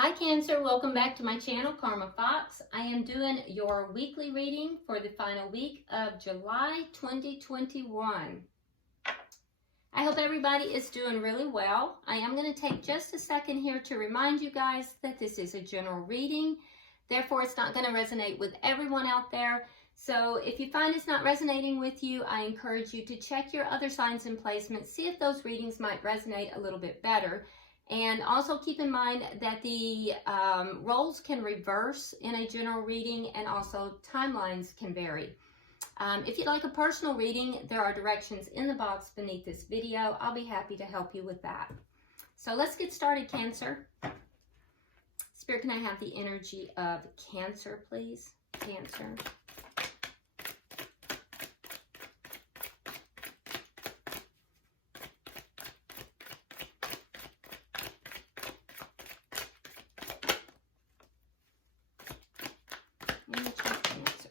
Hi Cancer, welcome back to my channel, Karma Fox. I am doing your weekly reading for the final week of July 2021. I hope everybody is doing really well. I am going to take just a second here to remind you guys that this is a general reading. Therefore, it's not going to resonate with everyone out there. So if you find it's not resonating with you, I encourage you to check your other signs and placements, see if those readings might resonate a little bit better. And also keep in mind that the roles can reverse in a general reading, and also timelines can vary. If you'd like a personal reading, there are directions in the box beneath this video. I'll be happy to help you with that. So let's get started, Cancer. Spirit, can I have the energy of Cancer, please? Cancer.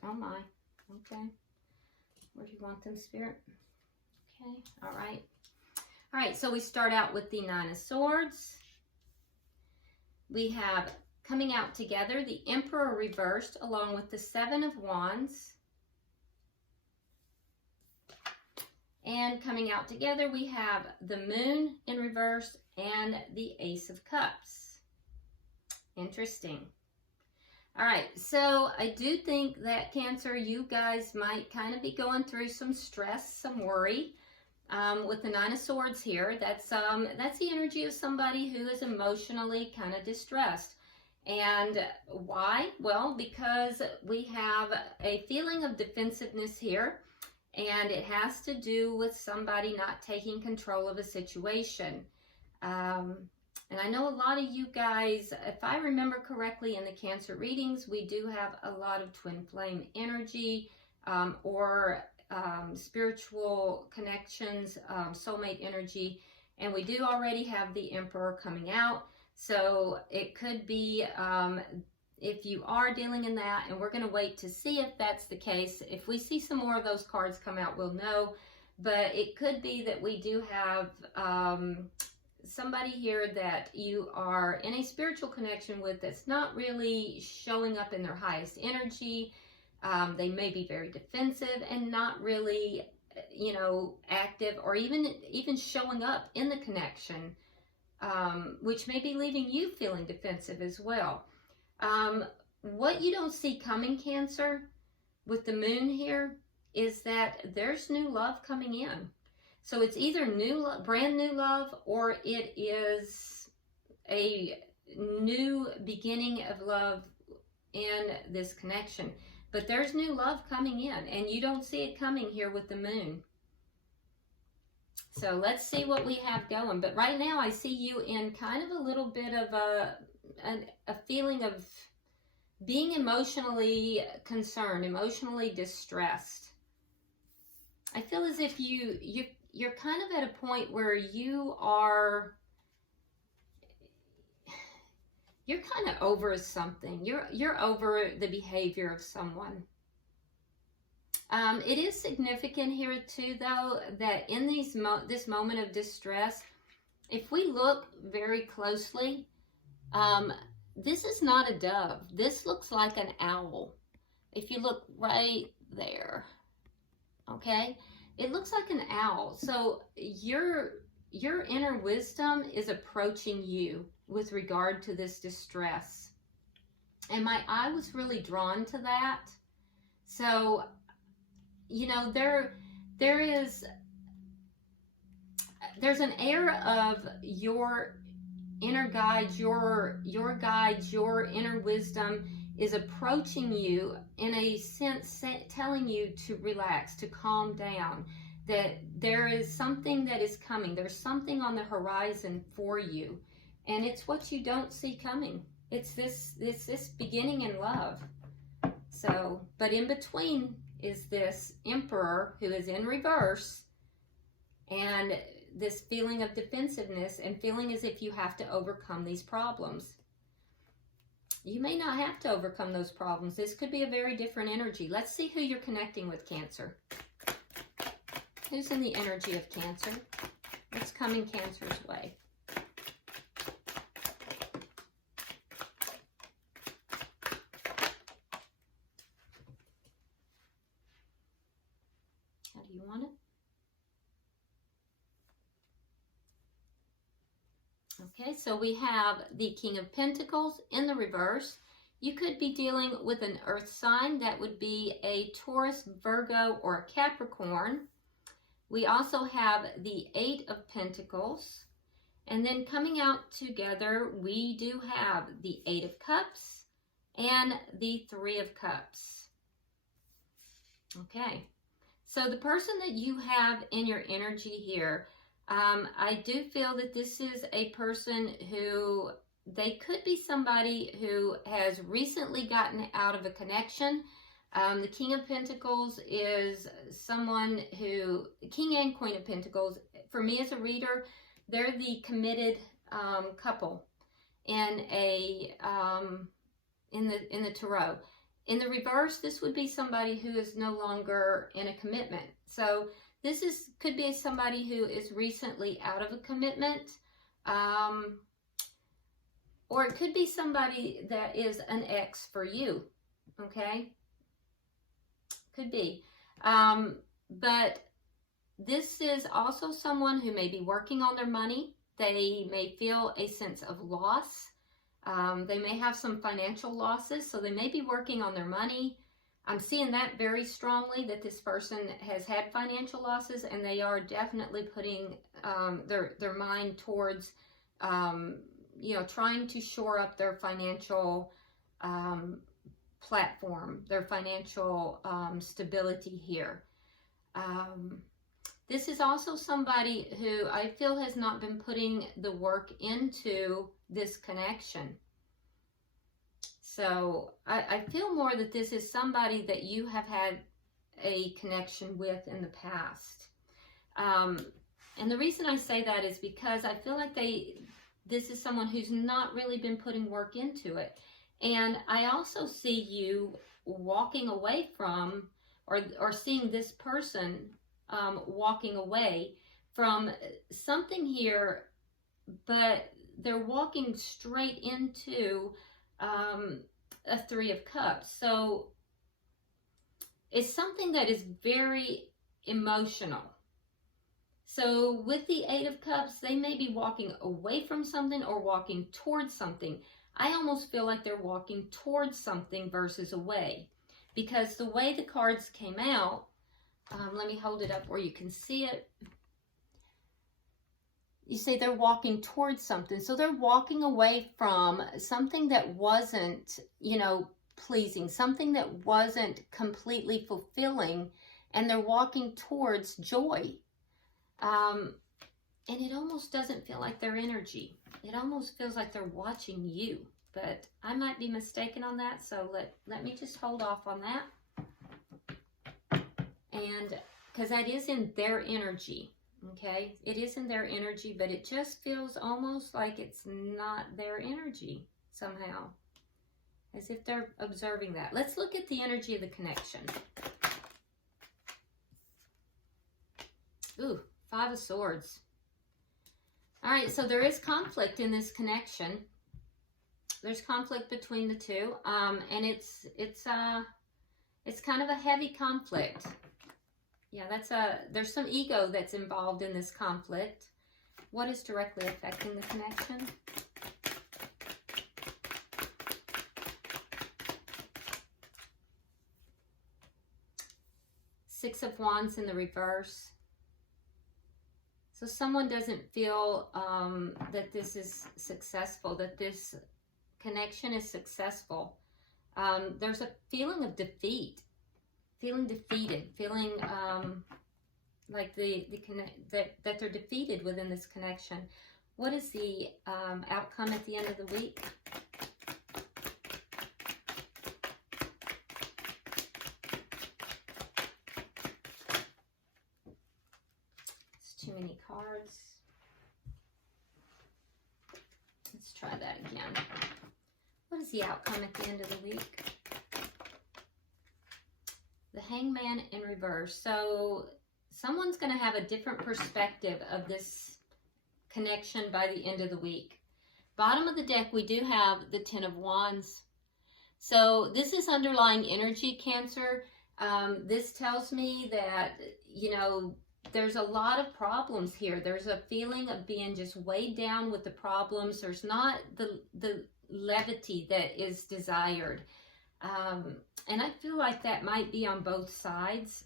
Oh my, okay. Where do you want them, Spirit? Okay, all right. All right, so we start out with the Nine of Swords. We have coming out together the Emperor reversed along with the Seven of Wands. And coming out together, we have the Moon in reverse and the Ace of Cups. Interesting. All right, so I do think that Cancer, you guys might kind of be going through some stress, some worry with the Nine of Swords here. That's the energy of somebody who is emotionally kind of distressed. And why? Well, because we have a feeling of defensiveness here, and it has to do with somebody not taking control of a situation. And I know a lot of you guys, if I remember correctly in the Cancer readings, we do have a lot of twin flame energy or spiritual connections, soulmate energy. And we do already have the Emperor coming out. So it could be, if you are dealing in that, and we're going to wait to see if that's the case. If we see some more of those cards come out, we'll know. But it could be that we do have somebody here that you are in a spiritual connection with that's not really showing up in their highest energy. They may be very defensive and not really, you know, active, or even showing up in the connection, which may be leaving you feeling defensive as well. What you don't see coming, Cancer, with the Moon here is that there's new love coming in. So it's either brand new love, or it is a new beginning of love in this connection. But there's new love coming in, and you don't see it coming here with the Moon. So let's see what we have going. But right now I see you in kind of a little bit of a feeling of being emotionally concerned, emotionally distressed. I feel as if you're kind of at a point where you're kind of over something. You're over the behavior of someone. It is significant here too, though, that in this moment of distress, if we look very closely, this is not a dove. This looks like an owl. If you look right there, okay? It looks like an owl. So your inner wisdom is approaching you with regard to this distress. And my eye was really drawn to that. So, you know, there's an air of your inner guides, your guides, your inner wisdom is approaching you in a sense, telling you to relax, to calm down, that there is something that is coming. There's something on the horizon for you, and it's what you don't see coming. It's this beginning in love. So, but in between is this Emperor who is in reverse, and this feeling of defensiveness and feeling as if you have to overcome these problems. You may not have to overcome those problems. This could be a very different energy. Let's see who you're connecting with, Cancer. Who's in the energy of Cancer? What's coming Cancer's way? Okay, so we have the King of Pentacles in the reverse. You could be dealing with an earth sign. That would be a Taurus, Virgo, or a Capricorn. We also have the Eight of Pentacles. And then coming out together, we do have the Eight of Cups and the Three of Cups. Okay, so the person that you have in your energy here, I do feel that this is a person who, they could be somebody who has recently gotten out of a connection. The King of Pentacles is someone who, King and Queen of Pentacles, for me as a reader, they're the committed couple in a in the tarot. In the reverse, this would be somebody who is no longer in a commitment. So this could be somebody who is recently out of a commitment, or it could be somebody that is an ex for you. Okay, could be, but this is also someone who may be working on their money. They may feel a sense of loss. They may have some financial losses, so they may be working on their money. I'm seeing that very strongly, that this person has had financial losses, and they are definitely putting their mind towards, trying to shore up their financial platform, their financial stability here. This is also somebody who I feel has not been putting the work into this connection. So I feel more that this is somebody that you have had a connection with in the past. And the reason I say that is because I feel like this is someone who's not really been putting work into it. And I also see you walking away from, or seeing this person walking away from something here, but they're walking straight into a Three of Cups. So it's something that is very emotional. So with the Eight of Cups, they may be walking away from something or walking towards something. I almost feel like they're walking towards something versus away, because the way the cards came out, let me hold it up where you can see it. You say they're walking towards something. So they're walking away from something that wasn't, pleasing, something that wasn't completely fulfilling, and they're walking towards joy. And it almost doesn't feel like their energy. It almost feels like they're watching you, but I might be mistaken on that. So let me just hold off on that. And because that is in their energy. Okay, it is in their energy, but it just feels almost like it's not their energy somehow, as if they're observing that. Let's look at the energy of the connection. Ooh, Five of Swords. All right, so there is conflict in this connection. There's conflict between the two, and it's kind of a heavy conflict. Yeah, there's some ego that's involved in this conflict. What is directly affecting the connection? Six of Wands in the reverse. So someone doesn't feel that this is successful, that this connection is successful. There's a feeling of defeat. Feeling defeated, feeling like that they're defeated within this connection. What is the outcome at the end of the week? It's too many cards. Let's try that again. What is the outcome at the end of the week? The Hangman in reverse. So someone's going to have a different perspective of this connection by the end of the week. Bottom of the deck, we do have the Ten of Wands. So this is underlying energy, Cancer. This tells me that, there's a lot of problems here. There's a feeling of being just weighed down with the problems. There's not the levity that is desired. And I feel like that might be on both sides.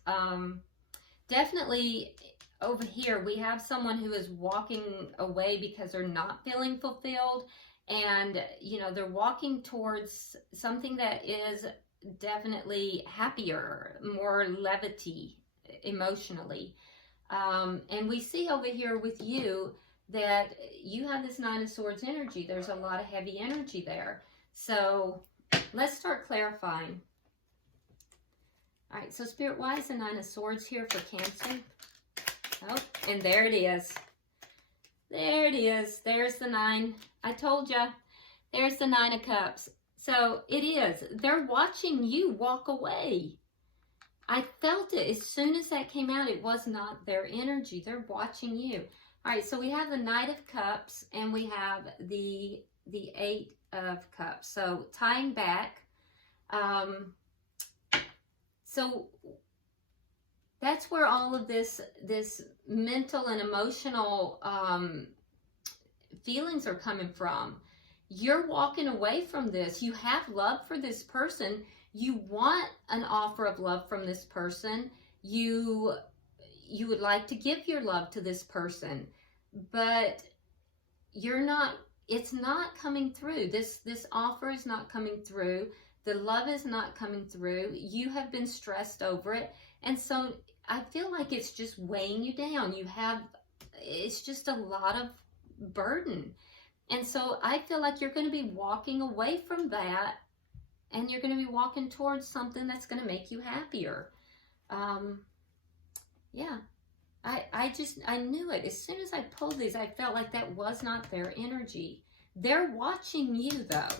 Definitely over here, we have someone who is walking away because they're not feeling fulfilled. And, you know, they're walking towards something that is definitely happier, more levity emotionally. And we see over here with you that you have this Nine of Swords energy. There's a lot of heavy energy there. So let's start clarifying. All right, so Spirit, why is the Nine of Swords here for Cancer? Oh, and there it is. There it is. There's the 9. I told you. There's the 9 of Cups. So it is. They're watching you walk away. I felt it. As soon as that came out, it was not their energy. They're watching you. All right, so we have the Knight of Cups and we have the 8 of Cups. So tying back. So that's where all of this mental and emotional feelings are coming from. You're walking away from this. You have love for this person. You want an offer of love from this person. You would like to give your love to this person, but it's not coming through. This offer is not coming through. The love is not coming through. You have been stressed over it. And so I feel like it's just weighing you down. It's just a lot of burden. And so I feel like you're going to be walking away from that, and you're going to be walking towards something that's going to make you happier. Yeah, I knew it. As soon as I pulled these, I felt like that was not their energy. They're watching you though.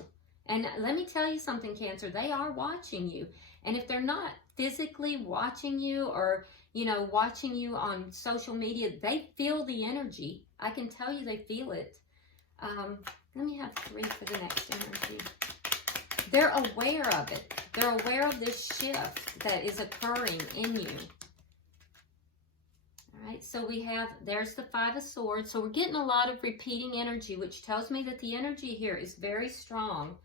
And let me tell you something, Cancer, they are watching you. And if they're not physically watching you or, you know, watching you on social media, they feel the energy. I can tell you they feel it. Let me have 3 for the next energy. They're aware of it. They're aware of this shift that is occurring in you. All right, so there's the 5 of Swords. So we're getting a lot of repeating energy, which tells me that the energy here is very strong.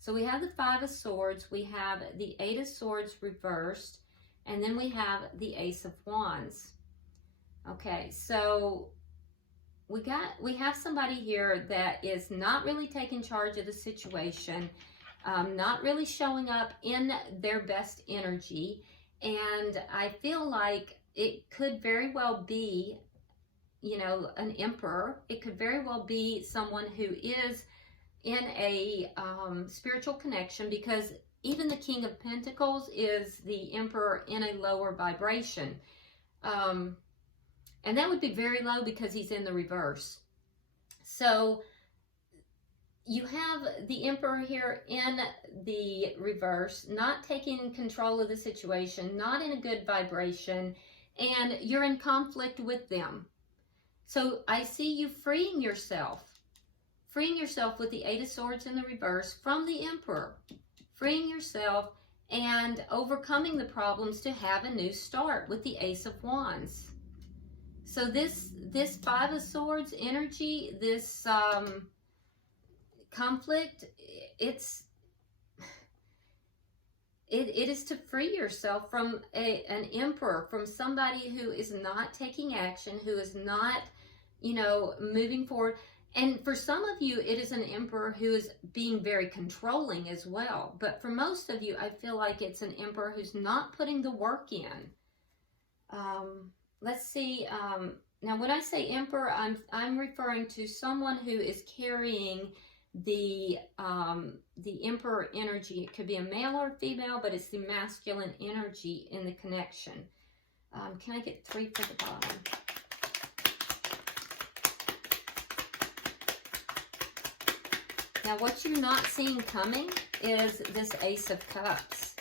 So we have the 5 of Swords, we have the 8 of Swords reversed, and then we have the Ace of Wands. Okay, so we have somebody here that is not really taking charge of the situation, not really showing up in their best energy, and I feel like it could very well be, you know, an Emperor. It could very well be someone who is in a spiritual connection, because even the King of Pentacles is the Emperor in a lower vibration. And that would be very low because he's in the reverse. So you have the Emperor here in the reverse, not taking control of the situation, not in a good vibration, and you're in conflict with them. So I see you freeing yourself with the 8 of Swords in the reverse from the Emperor, freeing yourself and overcoming the problems to have a new start with the Ace of Wands. So this 5 of Swords energy, this conflict, it is to free yourself from an Emperor, from somebody who is not taking action, who is not, you know, moving forward. And for some of you, it is an Emperor who is being very controlling as well. But for most of you, I feel like it's an Emperor who's not putting the work in. Let's see. Now, when I say Emperor, I'm referring to someone who is carrying the Emperor energy. It could be a male or female, but it's the masculine energy in the connection. Can I get 3 for the bottom? Now, what you're not seeing coming is this Ace of Cups.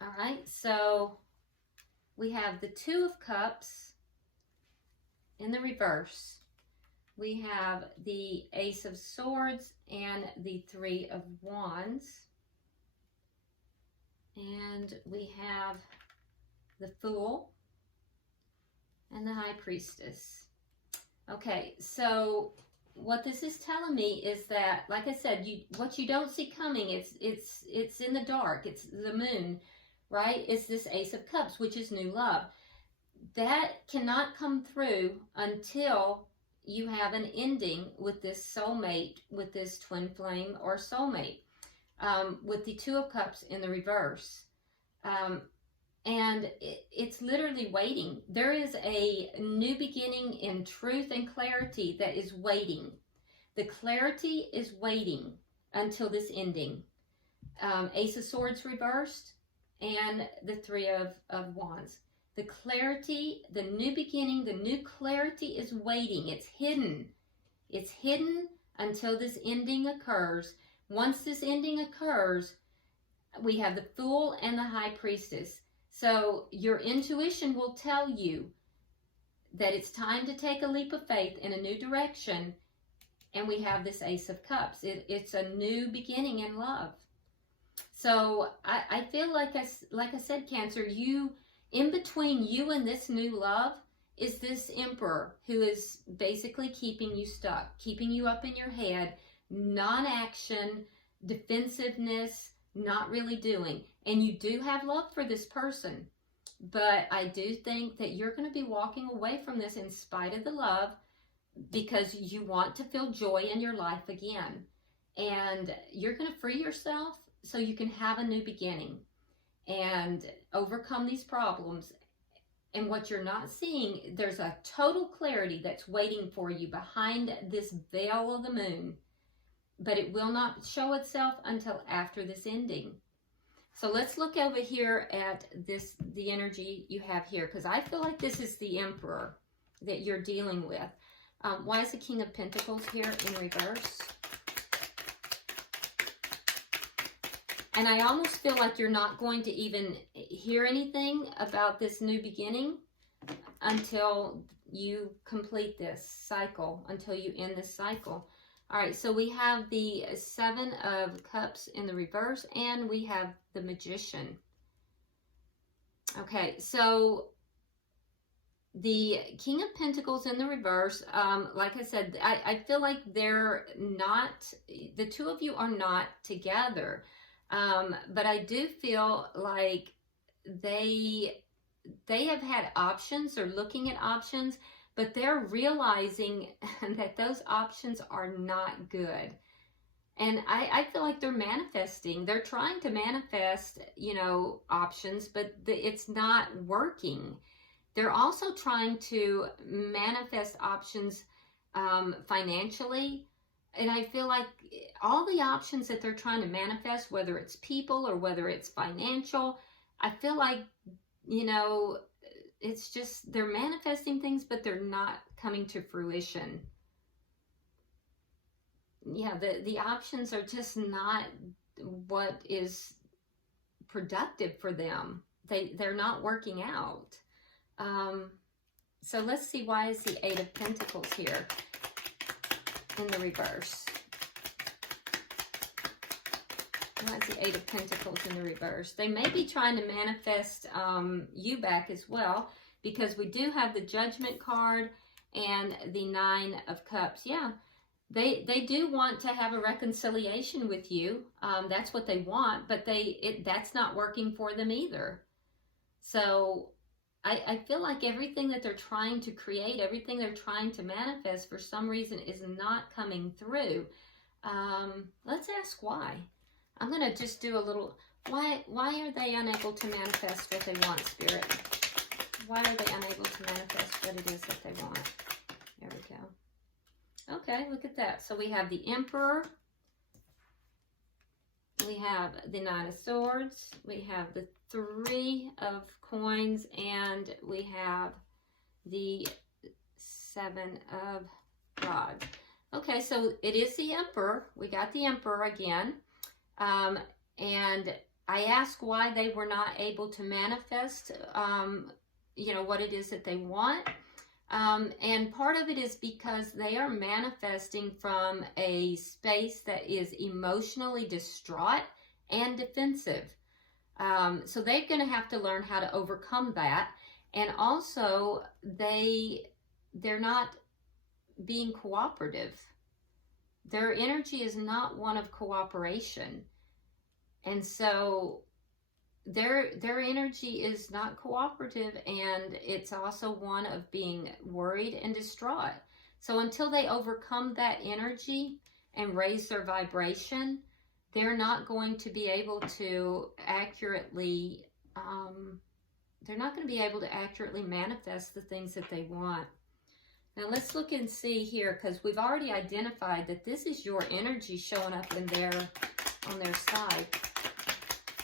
All right, so we have the 2 of Cups in the reverse. We have the Ace of Swords and the 3 of Wands. And we have the Fool and the High Priestess. Okay, so what this is telling me is that, like I said, what you don't see coming, it's in the dark. It's the Moon, right? It's this Ace of Cups, which is new love. That cannot come through until you have an ending with this soulmate, with this twin flame or soulmate, with the Two of Cups in the reverse. And it's literally waiting. There is a new beginning in truth and clarity that is waiting. The clarity is waiting until this ending. Ace of Swords reversed and the Three of Wands. The clarity, the new beginning, the new clarity is waiting. It's hidden. It's hidden until this ending occurs. Once this ending occurs, we have the Fool and the High Priestess. So your intuition will tell you that it's time to take a leap of faith in a new direction. And we have this Ace of Cups. It's a new beginning in love. So I feel like I said, Cancer, in between you and this new love is this Emperor who is basically keeping you stuck, keeping you up in your head, non-action, defensiveness, not really doing. And you do have love for this person, but I do think that you're going to be walking away from this in spite of the love, because you want to feel joy in your life again. And you're going to free yourself so you can have a new beginning and overcome these problems. And what you're not seeing, there's a total clarity that's waiting for you behind this veil of the Moon, but it will not show itself until after this ending. So let's look over here at the energy you have here, because I feel like this is the Emperor that you're dealing with. Why is the King of Pentacles here in reverse? And I almost feel like you're not going to even hear anything about this new beginning until you complete this cycle, until you end this cycle. All right, so we have the Seven of Cups in the reverse, and we have the Magician. Okay, so the King of Pentacles in the reverse, like I said, I feel like they're not, the two of you are not together. But I do feel like they have had options, or looking at options, but they're realizing that those options are not good. And I feel like they're manifesting. They're trying to manifest, options, but it's not working. They're also trying to manifest options financially. And I feel like all the options that they're trying to manifest, whether it's people or whether it's financial, I feel like, it's just, they're manifesting things, but they're not coming to fruition. Yeah, the options are just not what is productive for them. They're not working out. So let's see, why is the Eight of Pentacles here in the reverse? Why is the Eight of Pentacles in the reverse? They may be trying to manifest you back as well, because we do have the Judgment card and the Nine of Cups. Yeah, they do want to have a reconciliation with you. That's what they want, but that's not working for them either. So I feel like everything that they're trying to create, everything they're trying to manifest, for some reason is not coming through. Let's ask why. I'm going to just do a little, why are they unable to manifest what they want, Spirit? Why are they unable to manifest what it is that they want? There we go. Okay, look at that. So we have the Emperor. We have the Nine of Swords. We have the Three of Coins. And we have the Seven of Rods. Okay, so it is the Emperor. We got the Emperor again. And I asked why they were not able to manifest, what it is that they want. And part of it is because they are manifesting from a space that is emotionally distraught and defensive. So they're going to have to learn how to overcome that. And also, they're not being cooperative. Their energy is not one of cooperation. And so their energy is not cooperative, and it's also one of being worried and distraught. So until they overcome that energy and raise their vibration, they're not going to be able to accurately manifest the things that they want. Now let's look and see here, because we've already identified that this is your energy showing up in on their side.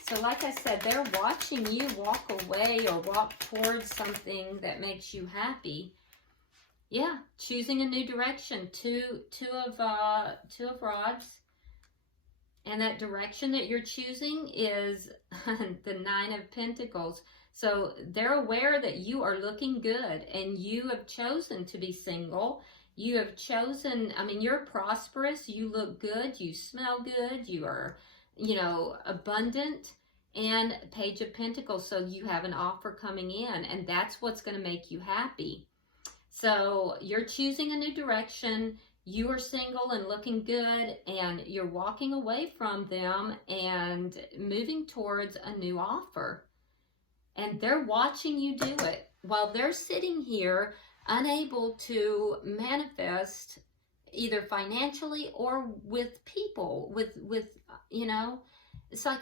So like I said, they're watching you walk away or walk towards something that makes you happy. Yeah, choosing a new direction. Two of rods. And that direction that you're choosing is the 9 of Pentacles. So they're aware that you are looking good, and you have chosen to be single. You have chosen, I mean, you're prosperous, you look good, you smell good, you are, abundant, and Page of Pentacles. So you have an offer coming in, and that's what's going to make you happy. So you're choosing a new direction. You are single and looking good, and you're walking away from them and moving towards a new offer. And they're watching you do it while they're sitting here unable to manifest either financially or with people, with it's like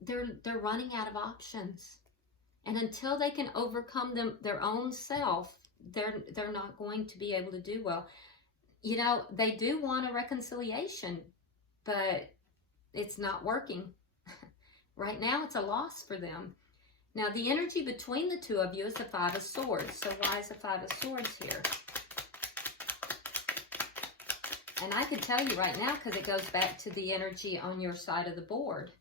they're running out of options. And until they can overcome their own self, they're not going to be able to do well. They do want a reconciliation, but it's not working. Right now, it's a loss for them. Now, the energy between the two of you is the 5 of Swords. So why is the 5 of Swords here? And I could tell you right now, because it goes back to the energy on your side of the board.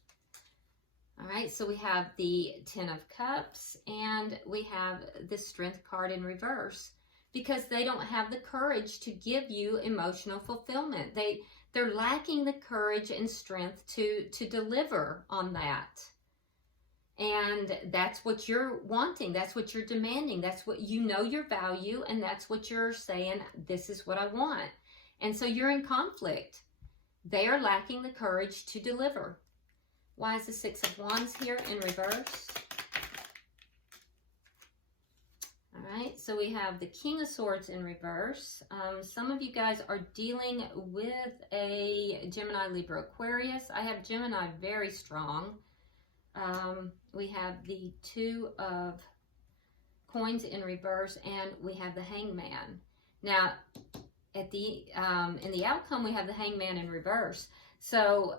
All right, so we have the 10 of Cups, and we have the Strength card in reverse, because they don't have the courage to give you emotional fulfillment. They're lacking the courage and strength to deliver on that. And that's what you're wanting. That's what you're demanding. That's what your value, and that's what you're saying, this is what I want. And so you're in conflict. They are lacking the courage to deliver. Why is the 6 of Wands here in reverse? All right, so we have the King of Swords in reverse. Some of you guys are dealing with a Gemini, Libra, Aquarius. I have Gemini very strong. We have the 2 of Coins in reverse, and we have the Hangman. Now, at the in the outcome, we have the Hangman in reverse. So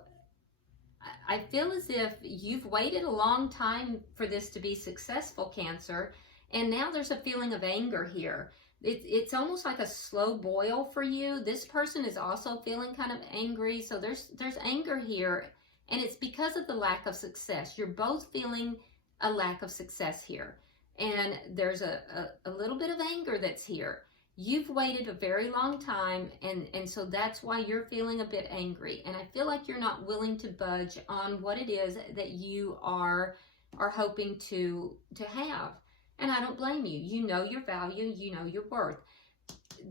I feel as if you've waited a long time for this to be successful, Cancer, and now there's a feeling of anger here. It's almost like a slow boil for you. This person is also feeling kind of angry, so there's anger here, and it's because of the lack of success. You're both feeling a lack of success here, and there's a little bit of anger that's here. You've waited a very long time, and so that's why you're feeling a bit angry. And I feel like you're not willing to budge on what it is that you are hoping to have. And I don't blame you. You know your value, you know your worth.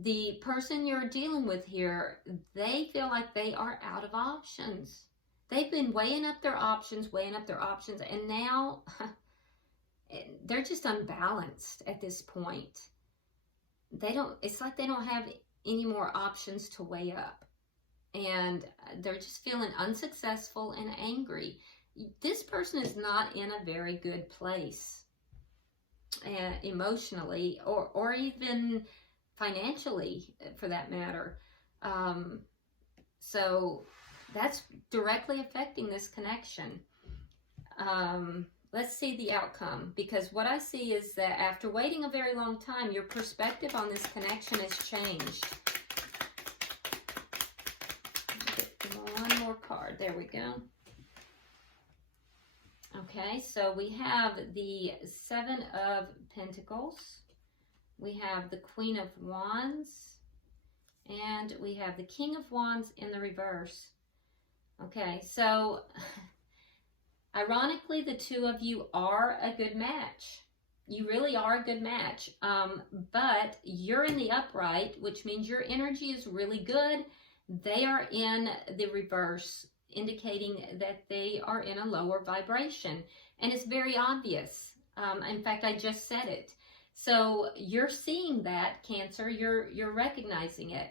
The person you're dealing with here, they feel like they are out of options. They've been weighing up their options, and now they're just unbalanced at this point. It's like they don't have any more options to weigh up, and they're just feeling unsuccessful and angry. This person is not in a very good place, emotionally, or even financially, for that matter. So that's directly affecting this connection. Let's see the outcome, because what I see is that after waiting a very long time, your perspective on this connection has changed. Get one more card. There we go. Okay, so we have the 7 of Pentacles. We have the Queen of Wands. And we have the King of Wands in the reverse. Okay, so Ironically, the two of you are a good match. You really are a good match. But you're in the upright, which means your energy is really good. They are in the reverse, indicating that they are in a lower vibration. And it's very obvious. In fact, I just said it. So you're seeing that, Cancer. You're recognizing it.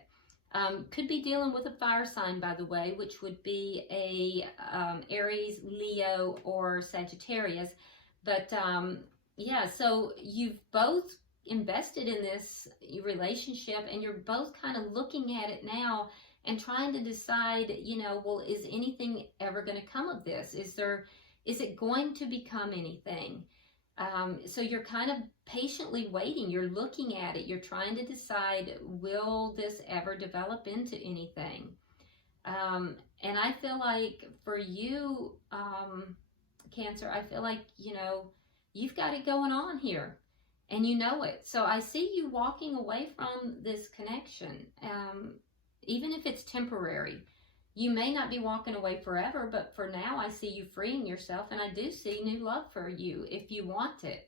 Could be dealing with a fire sign, by the way, which would be a Aries, Leo, or Sagittarius. But yeah, so you've both invested in this relationship, and you're both kind of looking at it now and trying to decide, you know, well, is anything ever going to come of this? Is it going to become anything? So you're kind of patiently waiting. You're looking at it. You're trying to decide, will this ever develop into anything? And I feel like for you, Cancer, I feel like, you know, you've got it going on here and you know it. So I see you walking away from this connection, even if it's temporary. You may not be walking away forever, but for now I see you freeing yourself, and I do see new love for you if you want it.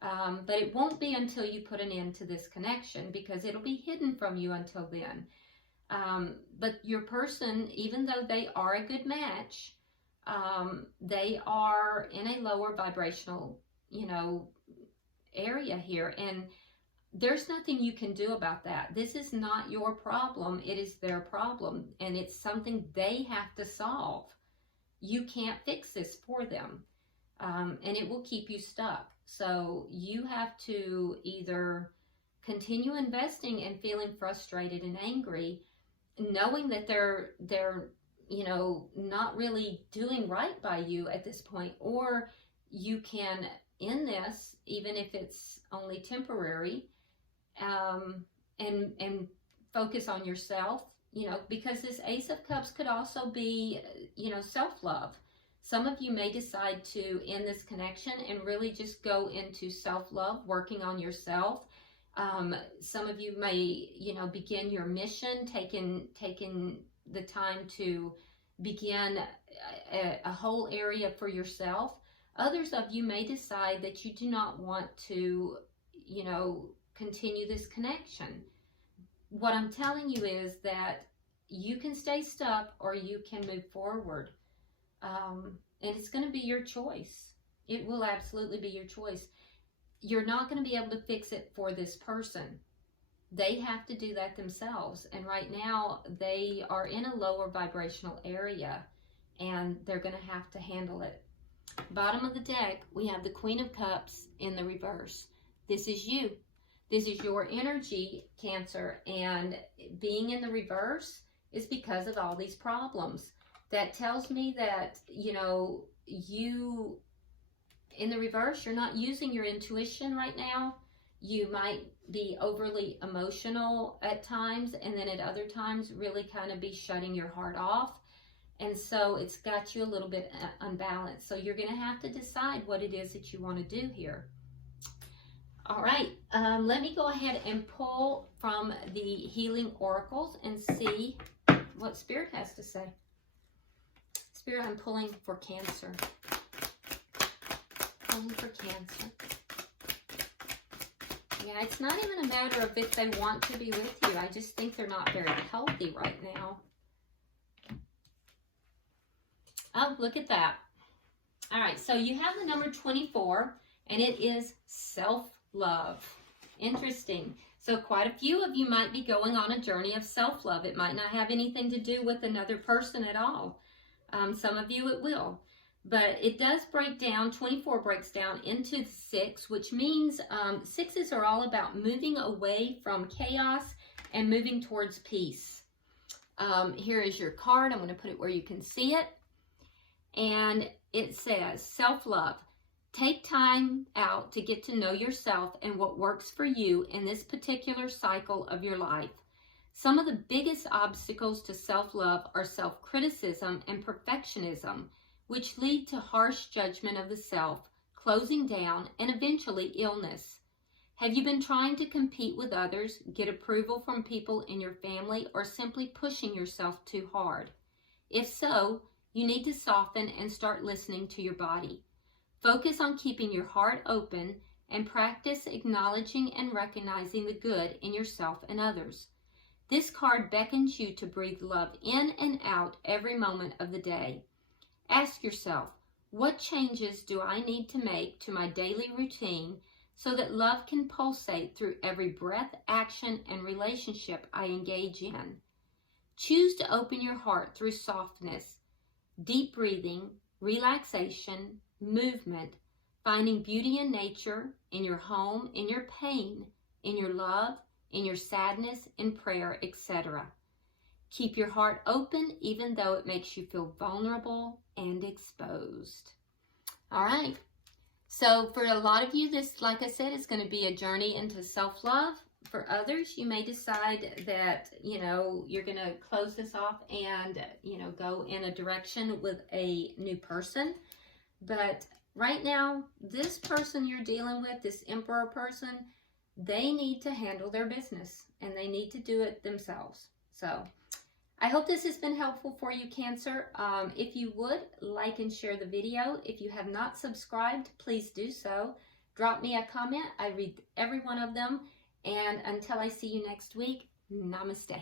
But it won't be until you put an end to this connection, because it'll be hidden from you until then. But your person, even though they are a good match, they are in a lower vibrational, you know, area here, and there's nothing you can do about that. This is not your problem. It is their problem, and it's something they have to solve. You can't fix this for them, and it will keep you stuck. So you have to either continue investing and feeling frustrated and angry, knowing that they're you know, not really doing right by you at this point, or you can end this, even if it's only temporary, and focus on yourself, you know, because this Ace of Cups could also be, you know, self-love. Some of you may decide to end this connection and really just go into self-love, working on yourself. Some of you may, you know, begin your mission, taking the time to begin a whole area for yourself. Others of you may decide that you do not want to, you know, continue this connection. What I'm telling you is that you can stay stuck or you can move forward. And it's going to be your choice. It will absolutely be your choice. You're not going to be able to fix it for this person. They have to do that themselves. And right now they are in a lower vibrational area, and they're going to have to handle it. Bottom of the deck, we have the Queen of Cups in the reverse. This is you. This is your energy, Cancer, and being in the reverse is because of all these problems. That tells me that, you know, you, in the reverse, you're not using your intuition right now. You might be overly emotional at times, and then at other times really kind of be shutting your heart off. And so it's got you a little bit unbalanced. So you're going to have to decide what it is that you want to do here. All right, let me go ahead and pull from the Healing Oracles and see what Spirit has to say. Spirit, I'm pulling for Cancer. Pulling for Cancer. Yeah, it's not even a matter of if they want to be with you. I just think they're not very healthy right now. Oh, look at that. All right, so you have the number 24, and it is self-love. Interesting. So quite a few of you might be going on a journey of self-love. It might not have anything to do with another person at all. Some of you it will. But it does break down, 24 breaks down into 6, which means 6s are all about moving away from chaos and moving towards peace. Here is your card. I'm going to put it where you can see it. And it says, self-love. Take time out to get to know yourself and what works for you in this particular cycle of your life. Some of the biggest obstacles to self-love are self-criticism and perfectionism, which lead to harsh judgment of the self, closing down, and eventually illness. Have you been trying to compete with others, get approval from people in your family, or simply pushing yourself too hard? If so, You need to soften and start listening to your body. Focus on keeping your heart open and practice acknowledging and recognizing the good in yourself and others. This card beckons you to breathe love in and out every moment of the day. Ask yourself, what changes do I need to make to my daily routine so that love can pulsate through every breath, action, and relationship I engage in? Choose to open your heart through softness, deep breathing, relaxation, movement, finding beauty in nature, in your home, in your pain, in your love, in your sadness, in prayer, etc. Keep your heart open even though it makes you feel vulnerable and exposed. All right. So for a lot of you, this, like I said, is going to be a journey into self-love. For others, you may decide that, you're going to close this off and, go in a direction with a new person. But right now, this person you're dealing with, this Emperor person, they need to handle their business and they need to do it themselves. So I hope this has been helpful for you, Cancer. If you would, like and share the video. If you have not subscribed, please do so. Drop me a comment. I read every one of them. And until I see you next week, namaste.